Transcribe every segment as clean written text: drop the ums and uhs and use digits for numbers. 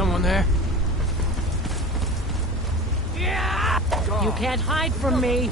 someone there? You can't hide from me.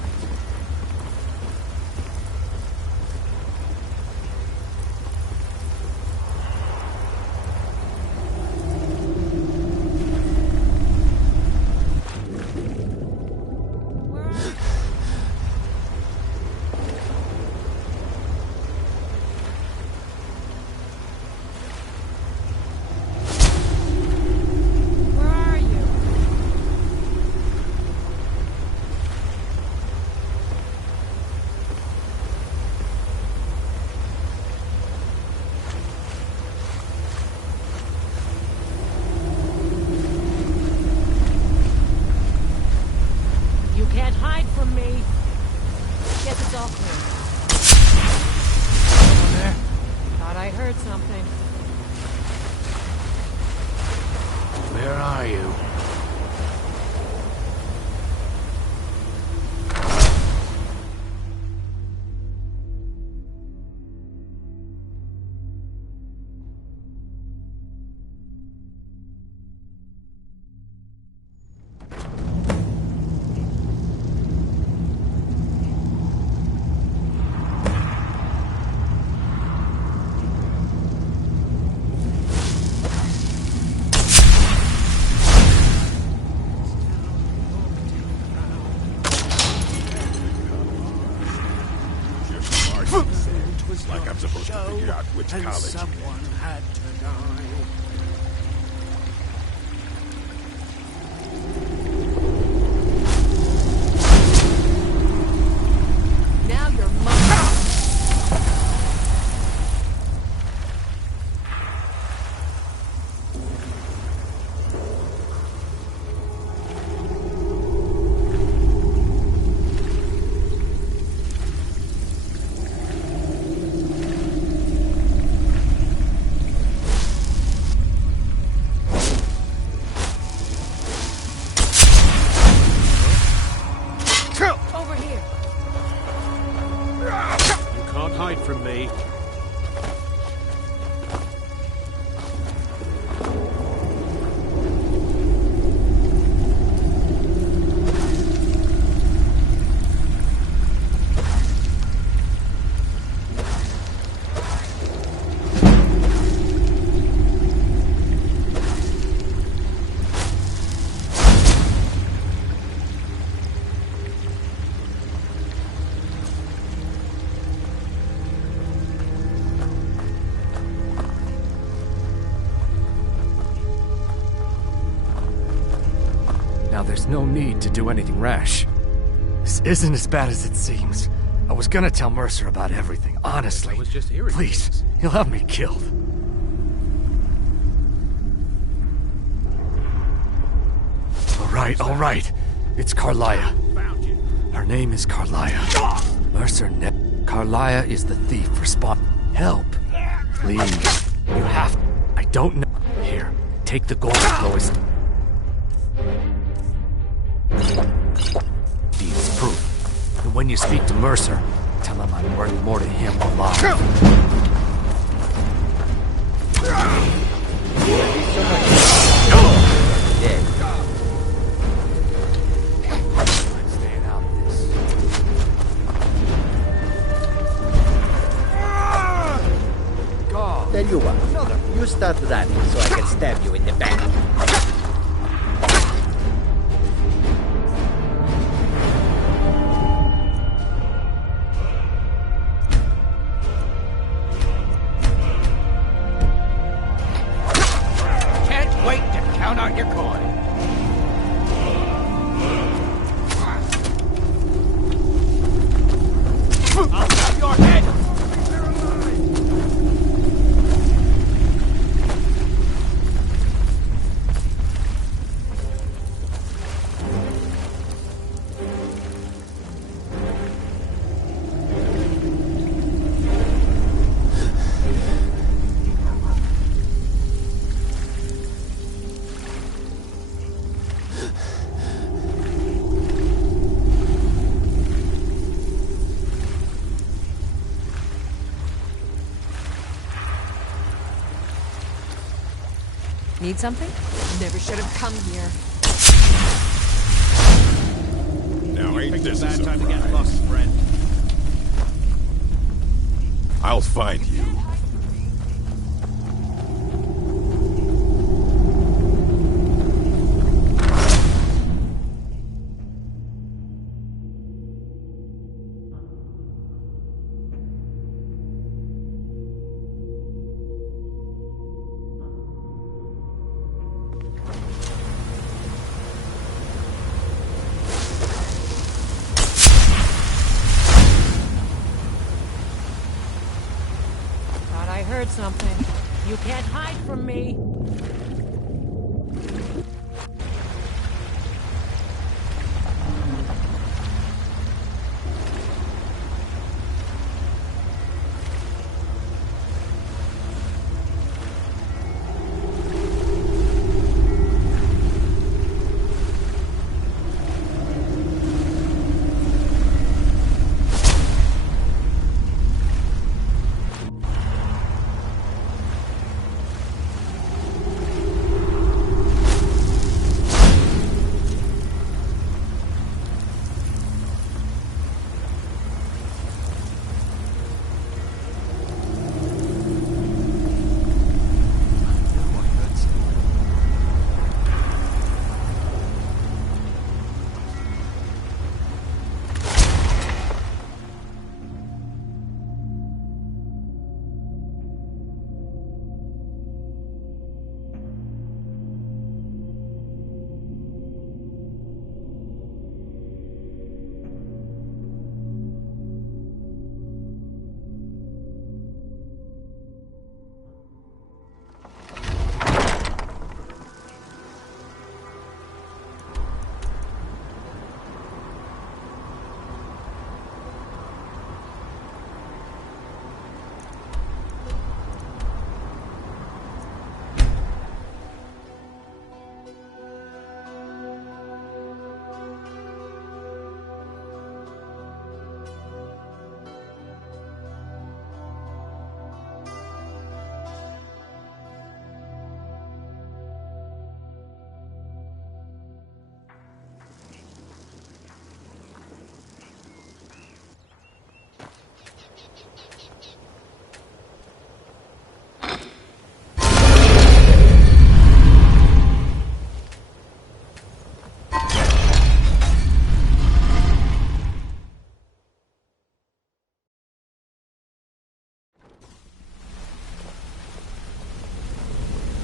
Like I'm supposed to figure out which college. Someone had to die. Now you're mine. From me. Now there's no need to do anything rash. This isn't as bad as it seems. I was gonna tell Mercer about everything, honestly. I was just hearing Please, things. he'll have me killed. All right. It's Carlia. Found you. Her name is Carlia. Mercer Carlia is the thief. Respond. Help. Please. You have to. I don't know. Here, take the gold, Lois. These proof. And when you speak to Mercer, tell him I'm worth more to him alive. I'm staying out of this. God. Tell you what, you start running so I can stab you in the back. Need something? Never should have come here. Now ain't Picked a this a bad time to get surprise? lost, friend. I'll find you. Thought I heard something. You can't hide from me.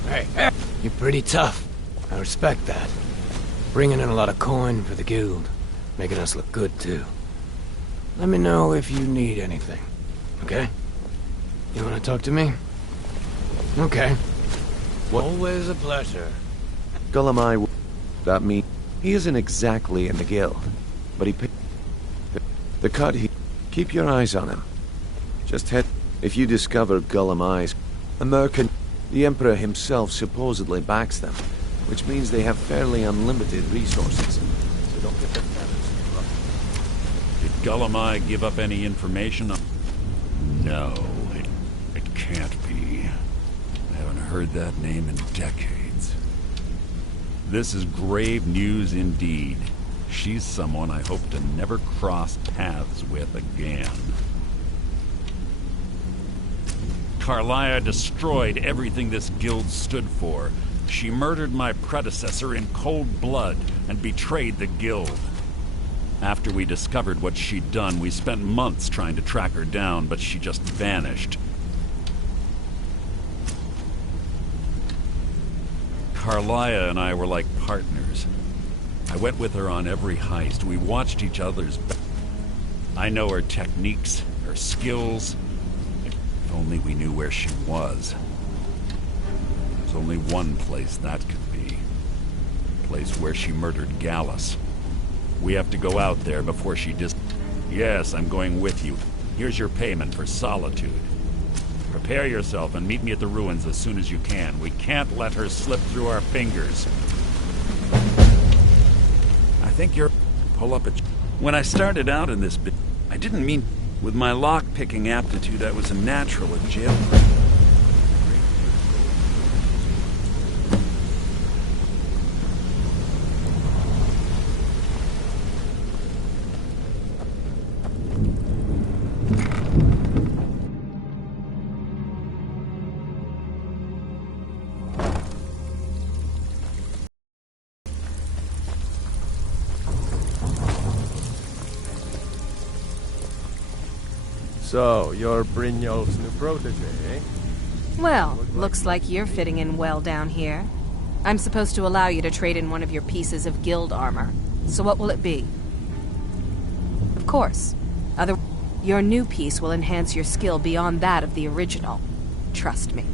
Hey, you're pretty tough. I respect that. Bringing in a lot of coin for the guild. Making us look good, too. Let me know if you need anything, okay? You wanna talk to me? Okay. Always a pleasure. Gulamai, that me. He isn't exactly in the guild, but he picked the cut. Keep your eyes on him. Just head. If you discover Gulamai's American, the Emperor himself supposedly backs them, which means they have fairly unlimited resources. So don't get them feathers. Did Gulamai give up any information on... No, it can't be. I haven't heard that name in decades. This is grave news indeed. She's someone I hope to never cross paths with again. Carlia destroyed everything this guild stood for. She murdered my predecessor in cold blood and betrayed the guild. After we discovered what she'd done, we spent months trying to track her down, but she just vanished. Carlia and I were like partners. I went with her on every heist. We watched each other's back. I know her techniques, her skills. If only we knew where she was. There's only one place that could be. The place where she murdered Gallus. We have to go out there before she Yes, I'm going with you. Here's your payment for solitude. Prepare yourself and meet me at the ruins as soon as you can. We can't let her slip through our fingers. I think you're... Pull up a... When I started out in this bit, I didn't mean... With my lock-picking aptitude, I was a natural at jailbreak. So, you're Brynjolf's new protege, eh? Well, looks like you're fitting in well down here. I'm supposed to allow you to trade in one of your pieces of guild armor. So what will it be? Of course. Your new piece will enhance your skill beyond that of the original. Trust me.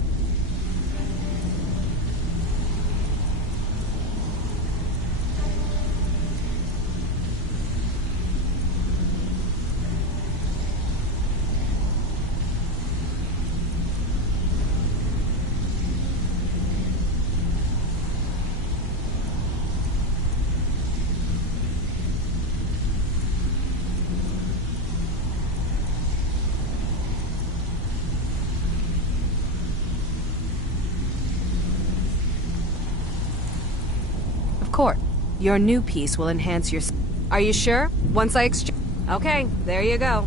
Of course. Your new piece will enhance your... Are you sure? Once I exchange... Okay, there you go.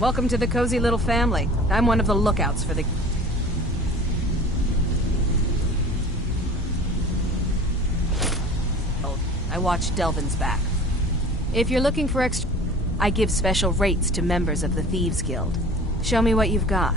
Welcome to the cozy little family. I'm one of the lookouts for the... I watch Delvin's back. If you're looking for extra... I give special rates to members of the Thieves Guild. Show me what you've got.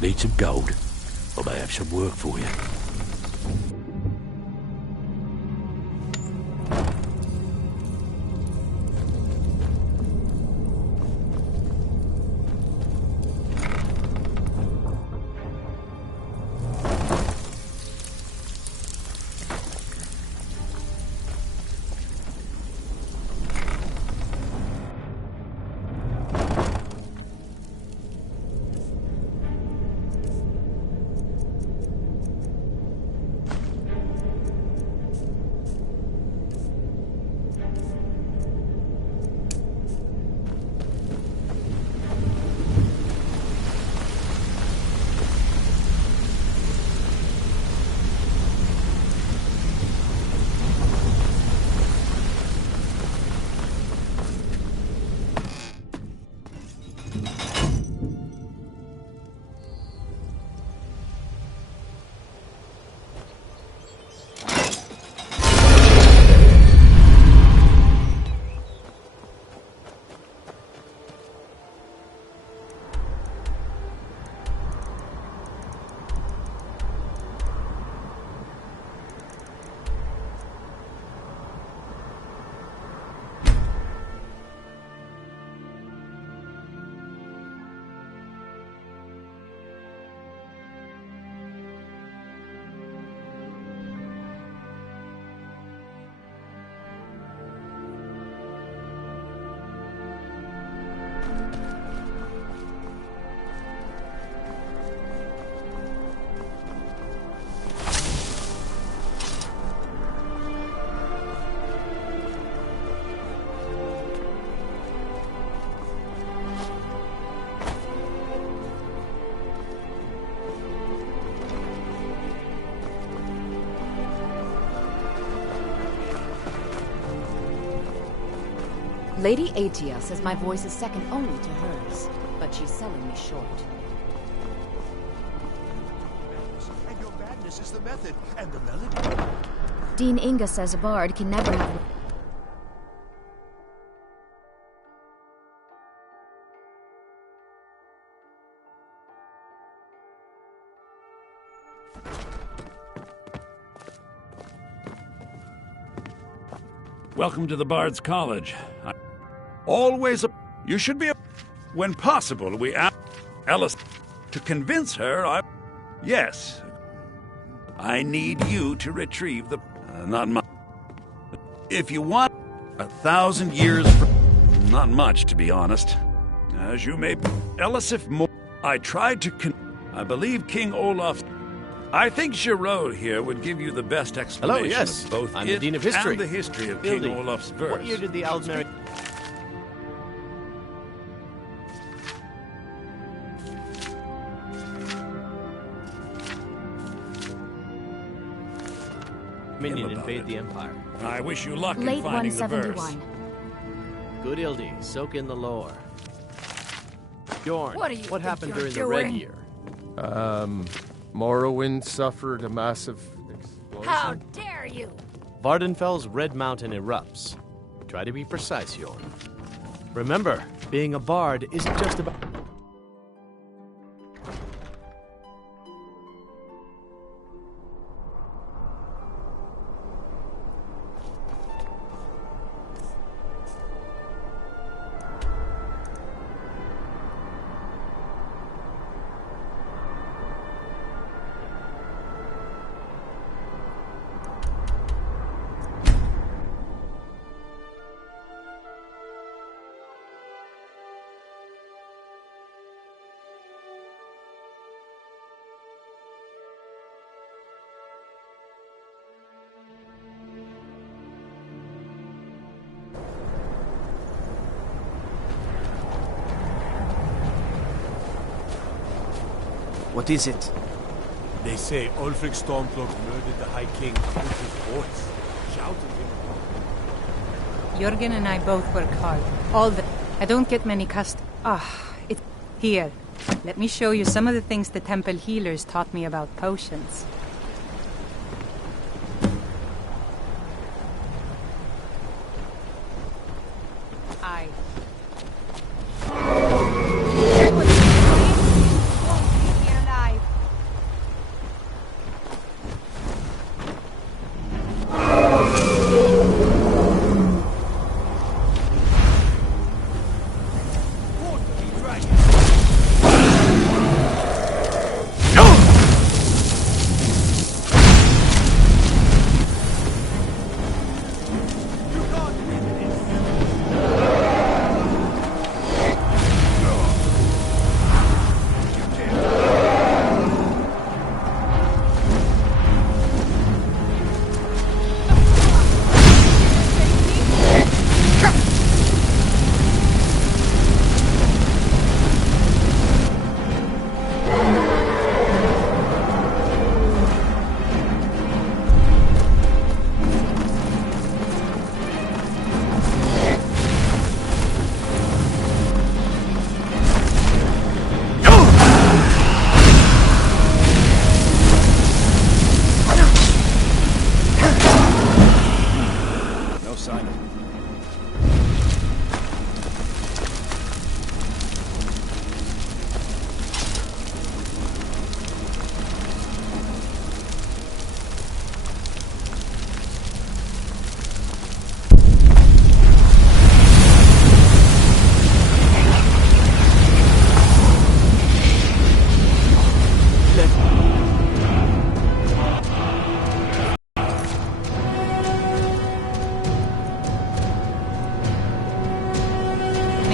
Need some gold? I may have some work for you. Lady Atia says my voice is second only to hers, but she's selling me short. And your madness is the method, and the melody. Dean Inga says a bard can never have... Welcome to the Bard's College. Always you should be when possible, we ask Alice to convince her Yes. I need you to retrieve the... not much. If you want 1,000 years... not much, to be honest. As you may... Elisif more... I tried to I believe King Olaf... I think Giraud here would give you the best explanation Hello, yes. of both I'm the Dean of History. and the history of King Hildy, Olaf's verse. what year did the Aldmeri... Minion invade the Empire. I wish you luck Late in finding the verse. 171. Good Hildy, soak in the lore. Bjorn, What do you think happened you're during the Red doing? Year? Morrowind suffered a massive explosion. How dare you! Vardenfell's Red Mountain erupts. Try to be precise, Jorn. Remember, being a bard isn't just about... What is it? They say Ulfric Stormcloak murdered the High King with his voice. Shouted him. Jürgen and I both work hard. I don't get many it's... Here. Let me show you some of the things the temple healers taught me about potions.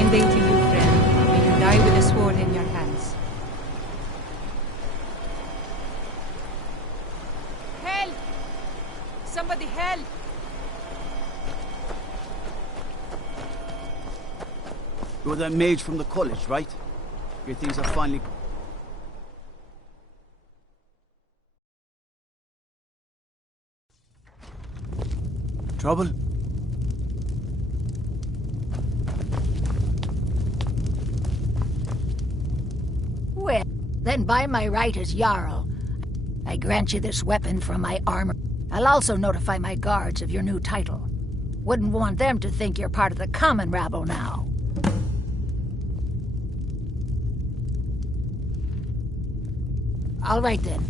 Day to you, friend. May you die with a sword in your hands. Help! Somebody help! You're that mage from the college, right? Your things are finally... Trouble? Then by my right as Jarl, I grant you this weapon from my armor. I'll also notify my guards of your new title. Wouldn't want them to think you're part of the common rabble now. All right then.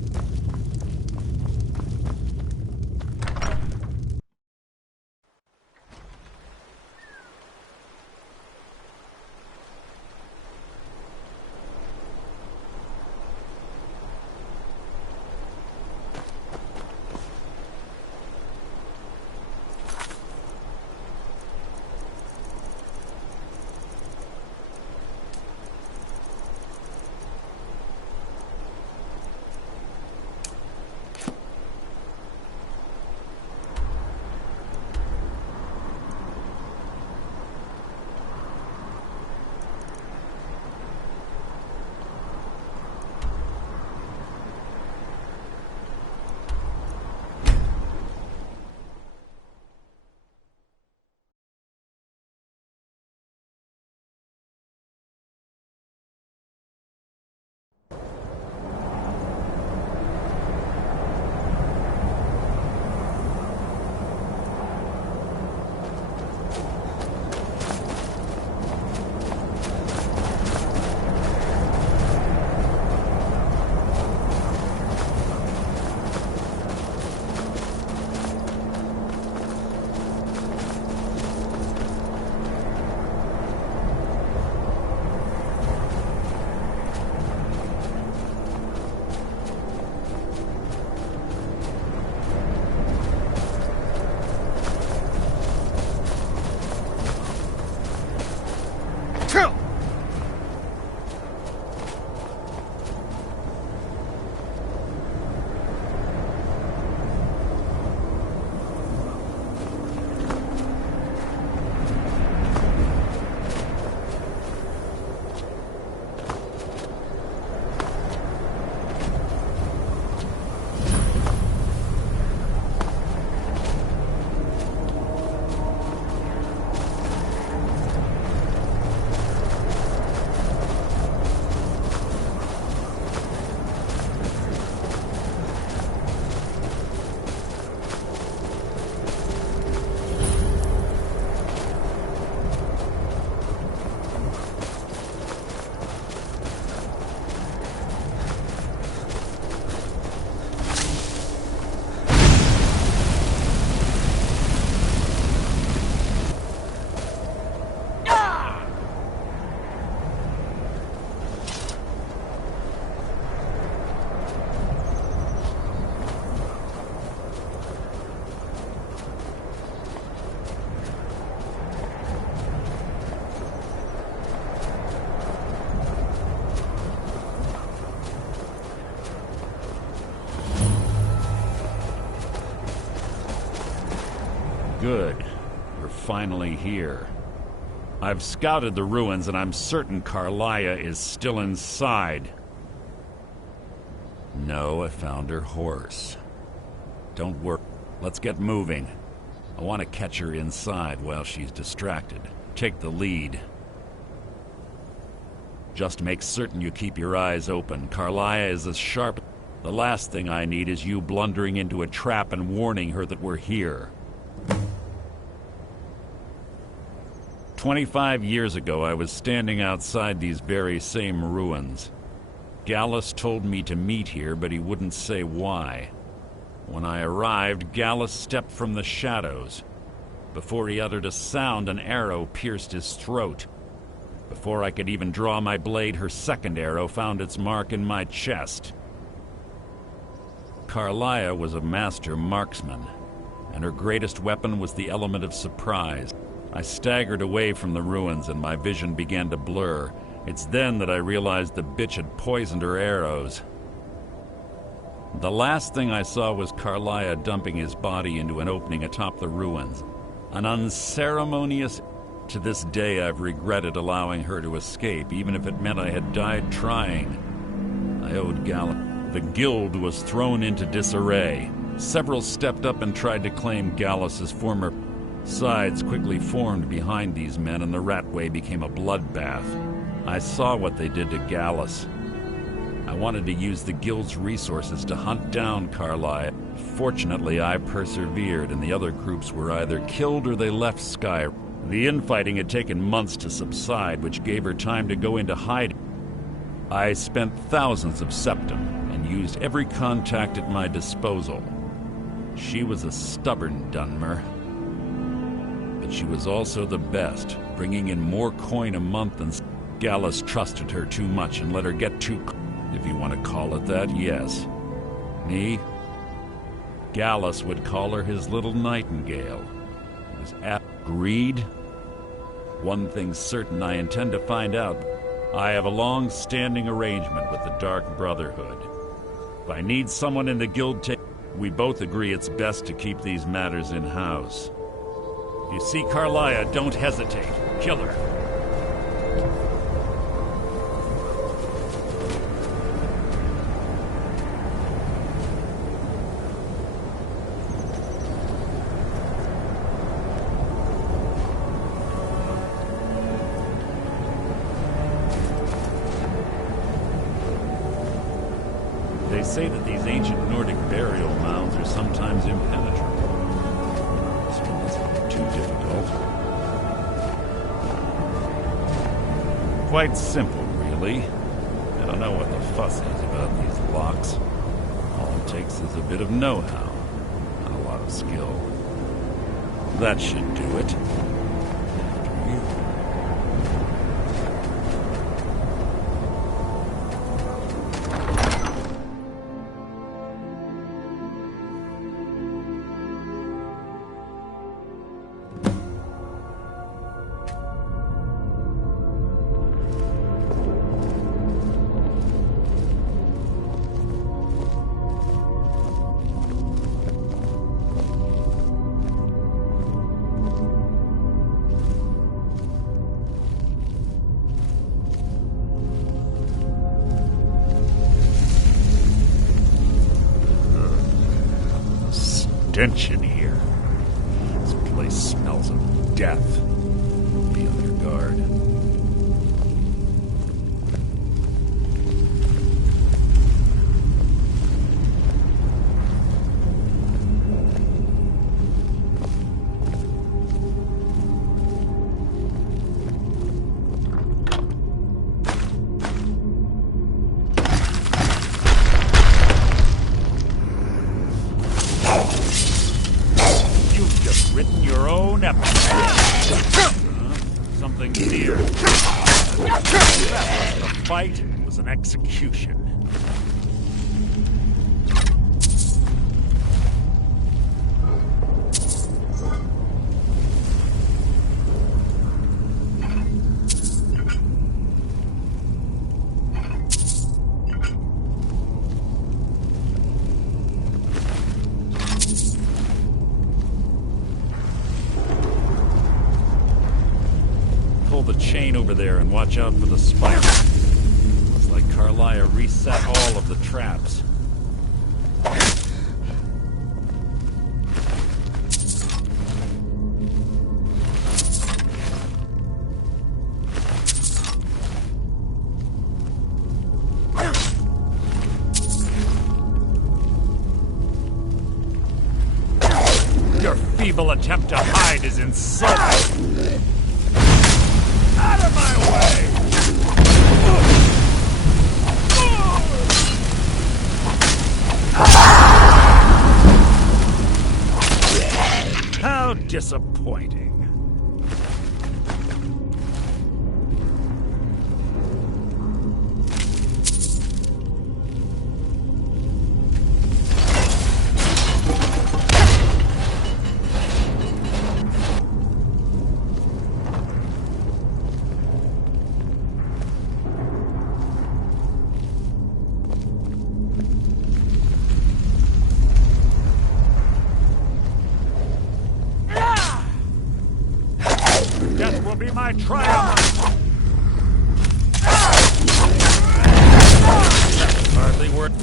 Good. You're finally here. I've scouted the ruins and I'm certain Carlia is still inside. No, I found her horse. Don't worry. Let's get moving. I want to catch her inside while she's distracted. Take the lead. Just make certain you keep your eyes open. Carlia is as sharp. The last thing I need is you blundering into a trap and warning her that we're here. 25 years ago, I was standing outside these very same ruins. Gallus told me to meet here, but he wouldn't say why. When I arrived, Gallus stepped from the shadows. Before he uttered a sound, an arrow pierced his throat. Before I could even draw my blade, her second arrow found its mark in my chest. Carlia was a master marksman, and her greatest weapon was the element of surprise. I staggered away from the ruins and my vision began to blur. It's then that I realized the bitch had poisoned her arrows. The last thing I saw was Carlia dumping his body into an opening atop the ruins. An unceremonious... To this day I've regretted allowing her to escape, even if it meant I had died trying. I owed Gallus. The guild was thrown into disarray. Several stepped up and tried to claim Gallus's former... Sides quickly formed behind these men, and the Ratway became a bloodbath. I saw what they did to Gallus. I wanted to use the Guild's resources to hunt down Carlisle. Fortunately, I persevered, and the other groups were either killed or they left Sky. The infighting had taken months to subside, which gave her time to go into hiding. I spent thousands of septum and used every contact at my disposal. She was a stubborn Dunmer, but she was also the best, bringing in more coin a month than Gallus trusted her too much and let her get too, if you want to call it that, yes. Me? Gallus would call her his little nightingale. It was greed? One thing's certain, I intend to find out. I have a long-standing arrangement with the Dark Brotherhood. If I need someone in the guild, we both agree it's best to keep these matters in-house. If you see Carlisle, don't hesitate. Kill her. They say that these ancient Nordic burial mounds are sometimes impenetrable. This one isn't too difficult. Quite simple, really. I don't know what the fuss is about these locks. All it takes is a bit of know-how, and a lot of skill. That should do it. After you. Stench in here. This place smells of death. Be on your guard. Written your own episode. Something near. That wasn't a fight, it was an execution. The chain over there and watch out for the spike. Looks like Carlisle reset all of the traps. Your feeble attempt to hide is insulting. Out of my way! How disappointing. Death will be my triumph! Hardly worth.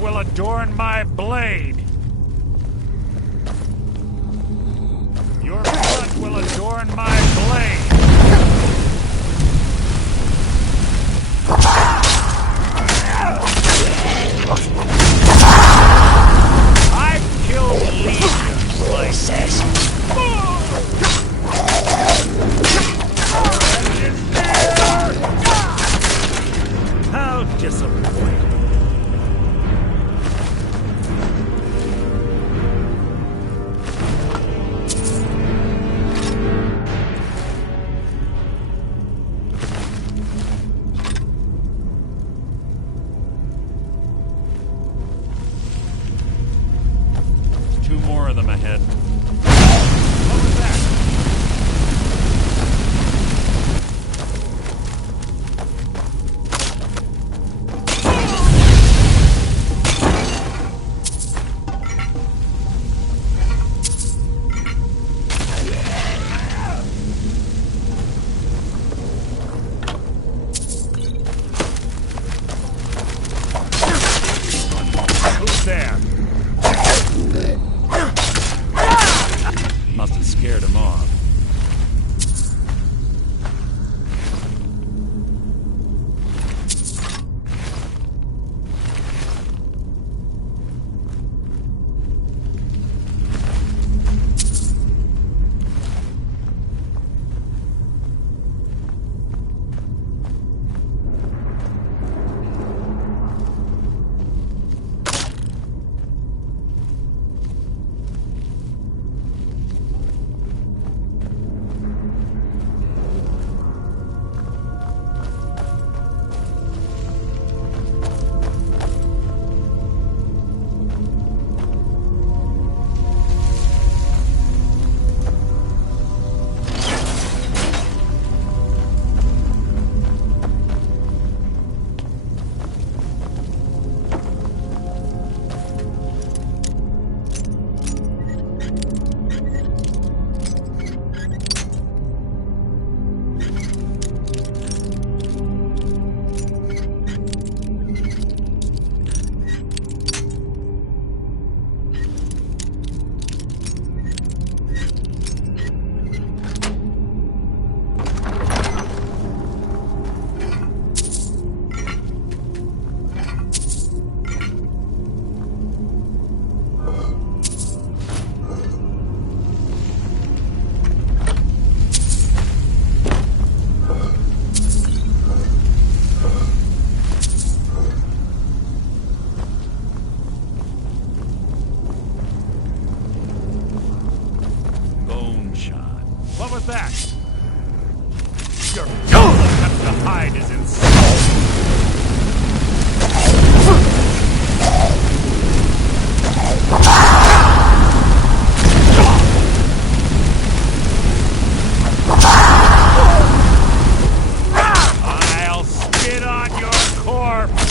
will adorn my blade. Your blood will adorn my blade. I've killed legions like this. How disappointing. Two more of them ahead. What was that? Who's there? Must have scared him off. What was that? Your attempt to hide is I'll spit on your corpse!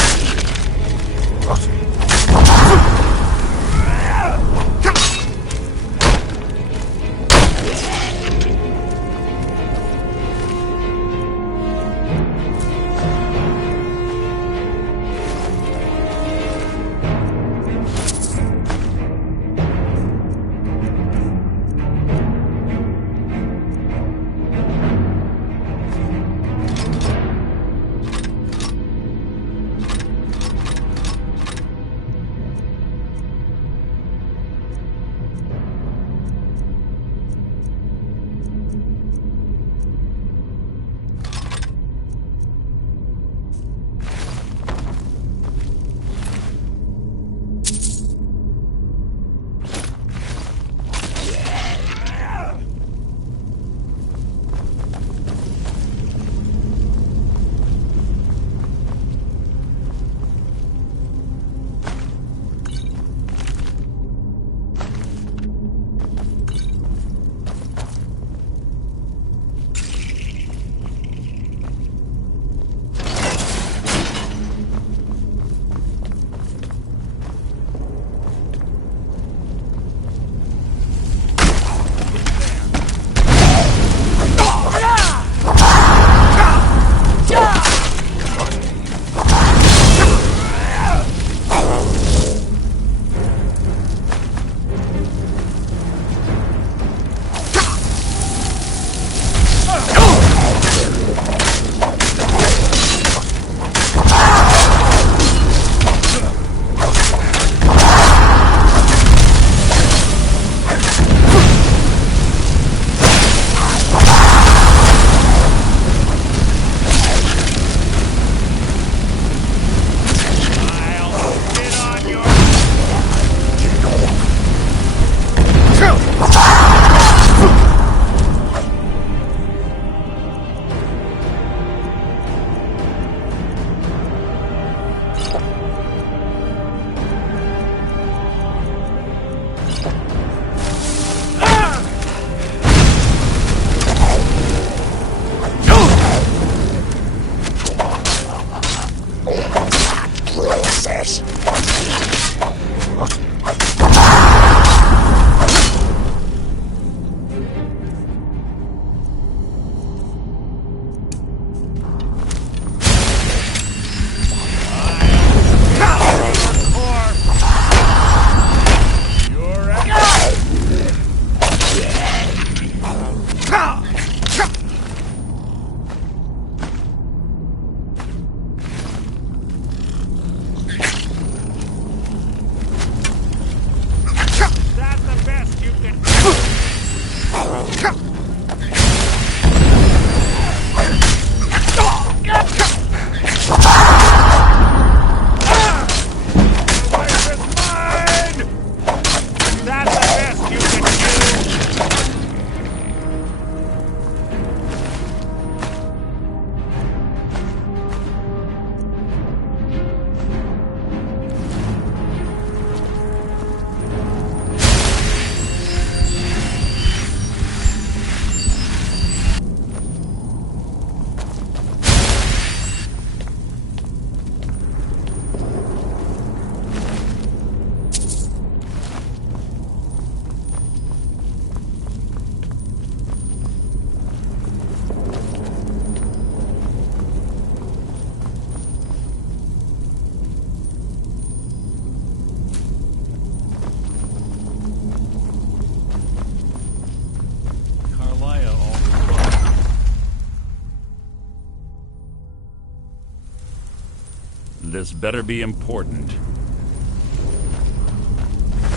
This better be important.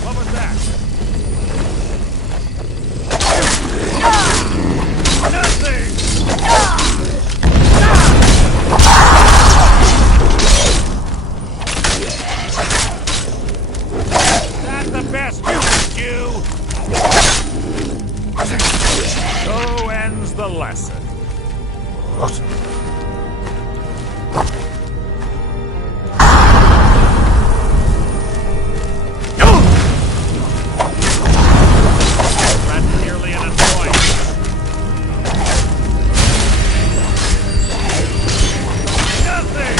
What was that? Nothing! That's the best you can do! So ends the lesson. That's nearly an annoyance. Nothing!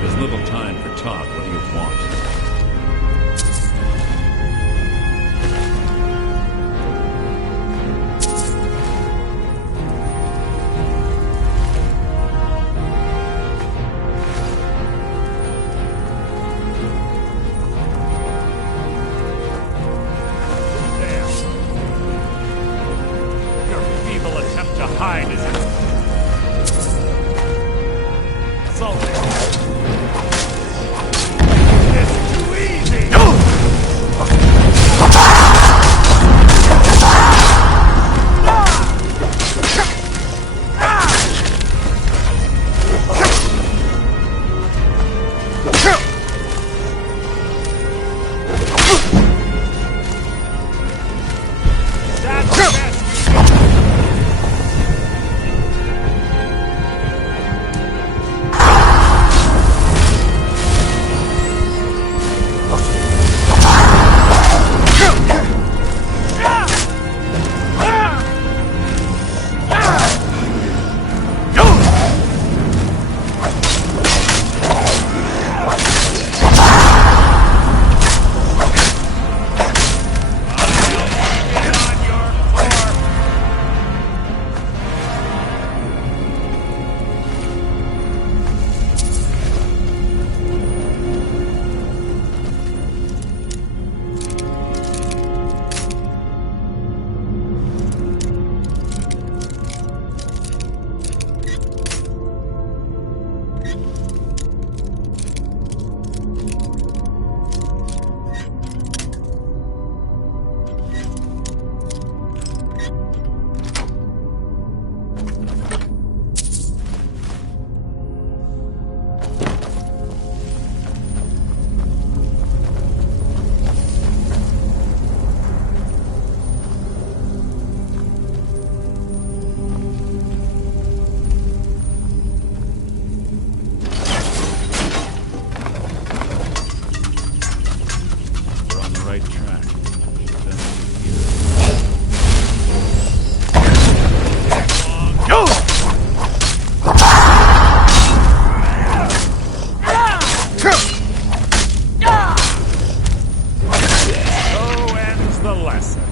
There's little time for talk. What do you want? There. Your feeble attempt to hide is insulting. Right track. Go! So ends the lesson.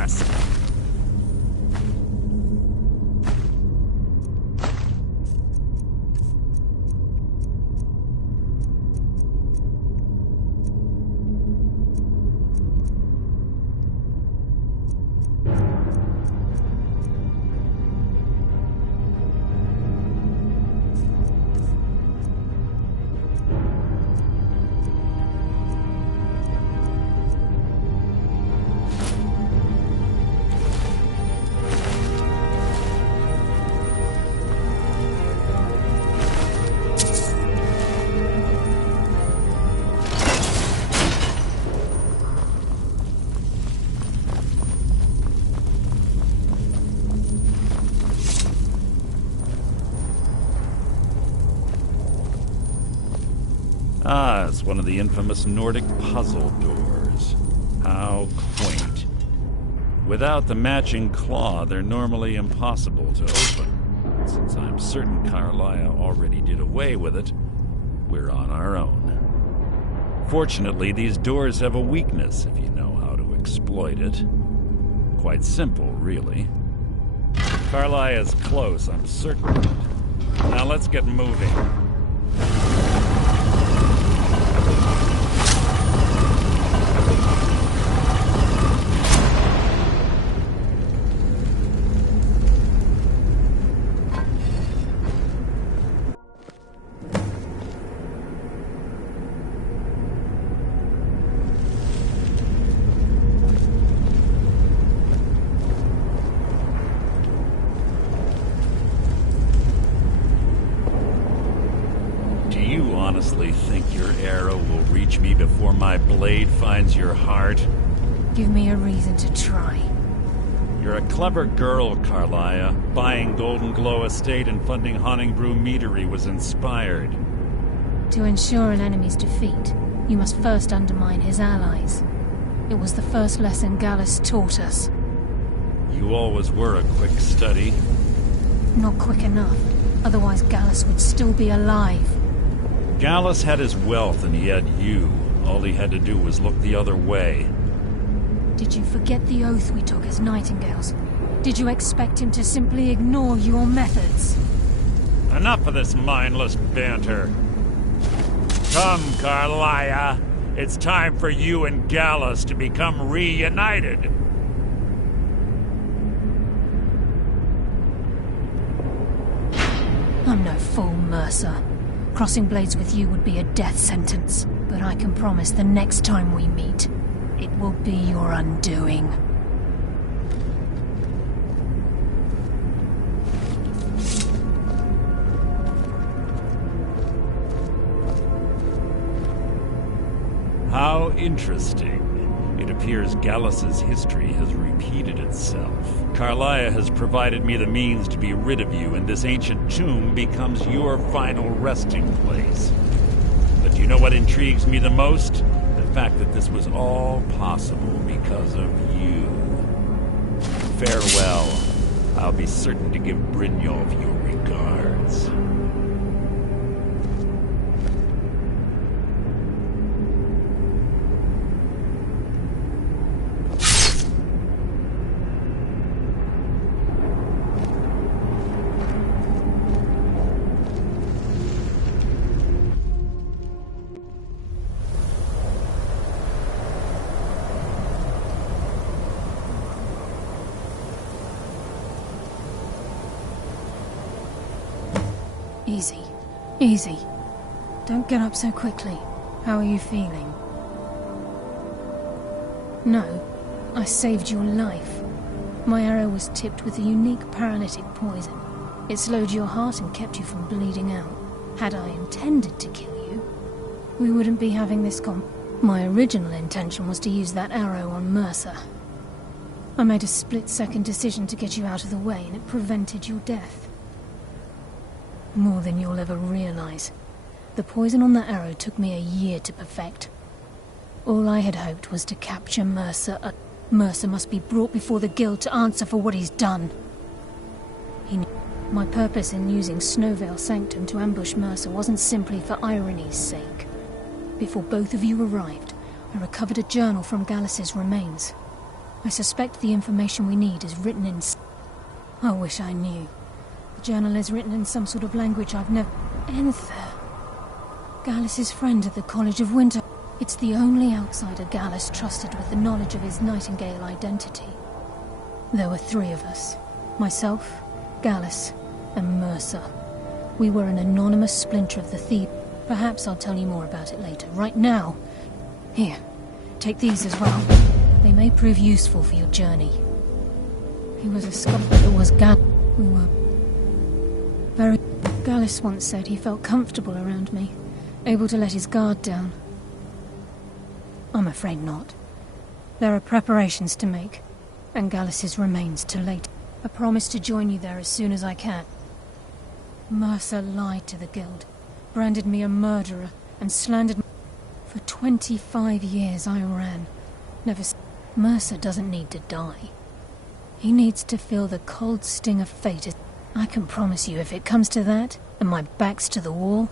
less. Ah, it's one of the infamous Nordic puzzle doors. How quaint. Without the matching claw, they're normally impossible to open. Since I'm certain Carlia already did away with it, we're on our own. Fortunately, these doors have a weakness if you know how to exploit it. Quite simple, really. Carlia is close, I'm certain of it. Now let's get moving. Honestly think your arrow will reach me before my blade finds your heart? Give me a reason to try. You're a clever girl, Carlia. Buying Golden Glow Estate and funding Honningbrew Meadery was inspired. To ensure an enemy's defeat, you must first undermine his allies. It was the first lesson Gallus taught us. You always were a quick study. Not quick enough. Otherwise Gallus would still be alive. Gallus had his wealth and he had you. All he had to do was look the other way. Did you forget the oath we took as Nightingales? Did you expect him to simply ignore your methods? Enough of this mindless banter. Come, Carlia. It's time for you and Gallus to become reunited. I'm no fool, Mercer. Crossing blades with you would be a death sentence, but I can promise the next time we meet, it will be your undoing. How interesting. It appears Gallus's history has repeated itself. Carlia has provided me the means to be rid of you, and this ancient tomb becomes your final resting place. But do you know what intrigues me the most? The fact that this was all possible because of you. Farewell. I'll be certain to give Brynjolf your regards. Easy. Easy. Don't get up so quickly. How are you feeling? No, I saved your life. My arrow was tipped with a unique paralytic poison. It slowed your heart and kept you from bleeding out. Had I intended to kill you, we wouldn't be having this My original intention was to use that arrow on Mercer. I made a split-second decision to get you out of the way, and it prevented your death. More than you'll ever realize. The poison on that arrow took me a year to perfect. All I had hoped was to capture Mercer. Mercer must be brought before the Guild to answer for what he's done. He knew my purpose in using Snowvale Sanctum to ambush Mercer wasn't simply for irony's sake. Before both of you arrived, I recovered a journal from Gallus's remains. I suspect the information we need is written in... I wish I knew. The journal is written in some sort of language I've never... Enther. Gallus's friend at the College of Winter. It's the only outsider Gallus trusted with the knowledge of his Nightingale identity. There were 3 of us. Myself, Gallus, and Mercer. We were an anonymous splinter of the Thieves. Perhaps I'll tell you more about it later. Right now... Here, take these as well. They may prove useful for your journey. He was a scholar that was We were... very... Gallus once said he felt comfortable around me, able to let his guard down. I'm afraid not. There are preparations to make, and Gallus's remains to late. I promise to join you there as soon as I can. Mercer lied to the Guild, branded me a murderer, and slandered me. For 25 years I ran. Mercer doesn't need to die. He needs to feel the cold sting of fate. I can promise you, if it comes to that, and my back's to the wall,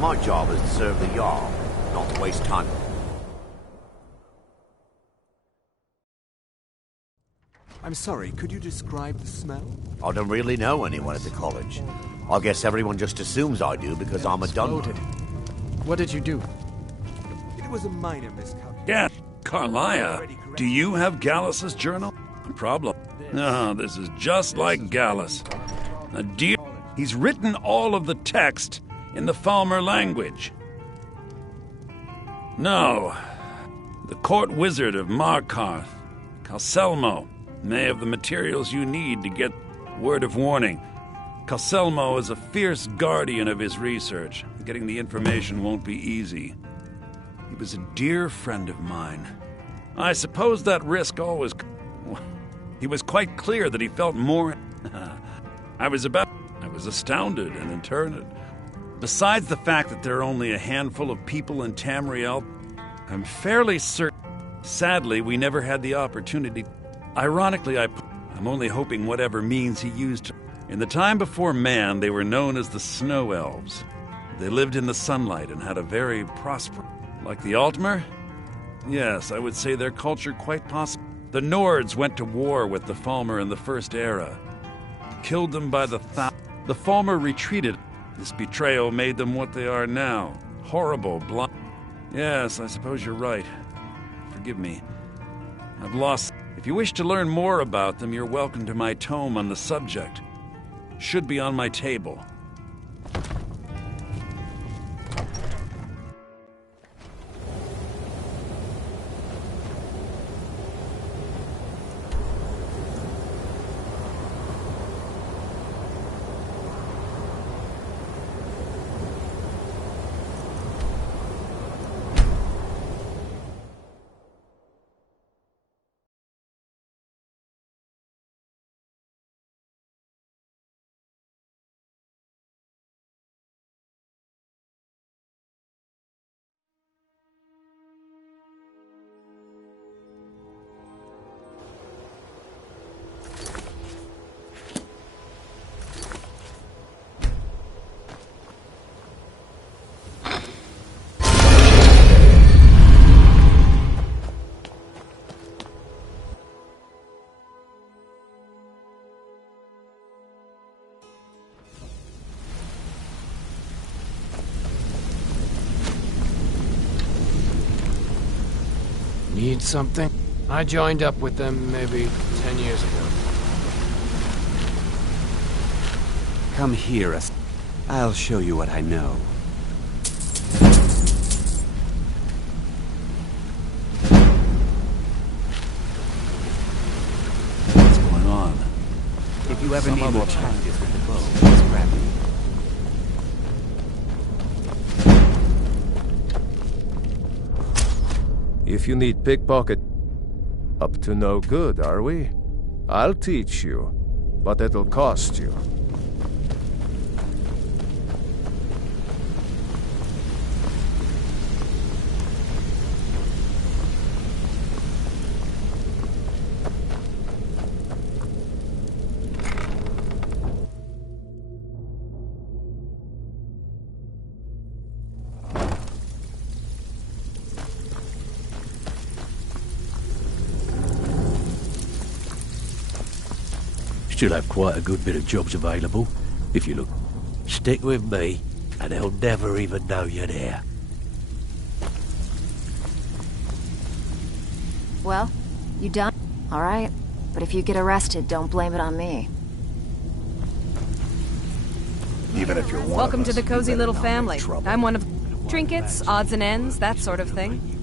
My job is to serve the Jarl, not to waste time. I'm sorry, could you describe the smell? I don't really know anyone at the college. I guess everyone just assumes I do because I'm a Dunmer. What did you do? It was a minor miscalculation. Yeah, Carlia, do you have Gallus's journal? No problem. No, this is just like Gallus. A dear... He's written all of the text in the Falmer language. No. The court wizard of Markarth, Calselmo, may have the materials you need to get word of warning. Calselmo is a fierce guardian of his research. Getting the information won't be easy. He was a dear friend of mine. I suppose that risk always... He was quite clear that he felt more... I was astounded and interned. Besides the fact that there are only a handful of people in Tamriel, I'm fairly certain. Sadly, we never had the opportunity. Ironically, I'm only hoping whatever means he used. In the time before man, they were known as the Snow Elves. They lived in the sunlight and had a very prosperous... Like the Altmer? Yes, I would say their culture quite possible. The Nords went to war with the Falmer in the First Era. Killed them by the The Falmer retreated. This betrayal made them what they are now. Horrible, blind... Yes, I suppose you're right. Forgive me. I've lost... If you wish to learn more about them, you're welcome to my tome on the subject. Should be on my table. Need something? I joined up with them maybe 10 years ago. Come here, I'll show you what I know. What's going on? If you ever need more practice with the bow, just grab me. If you need pickpocket, Up to no good, are we? I'll teach you, but it'll cost you. Still have quite a good bit of jobs available, if you look. Stick with me, and they'll never even know you're there. Well, you done? All right. But if you get arrested, don't blame it on me. Even if you're one Welcome of to us, the cozy you little better not family. make trouble. I'm one of trinkets, odds and ends, that sort of thing.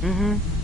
Mm-hmm.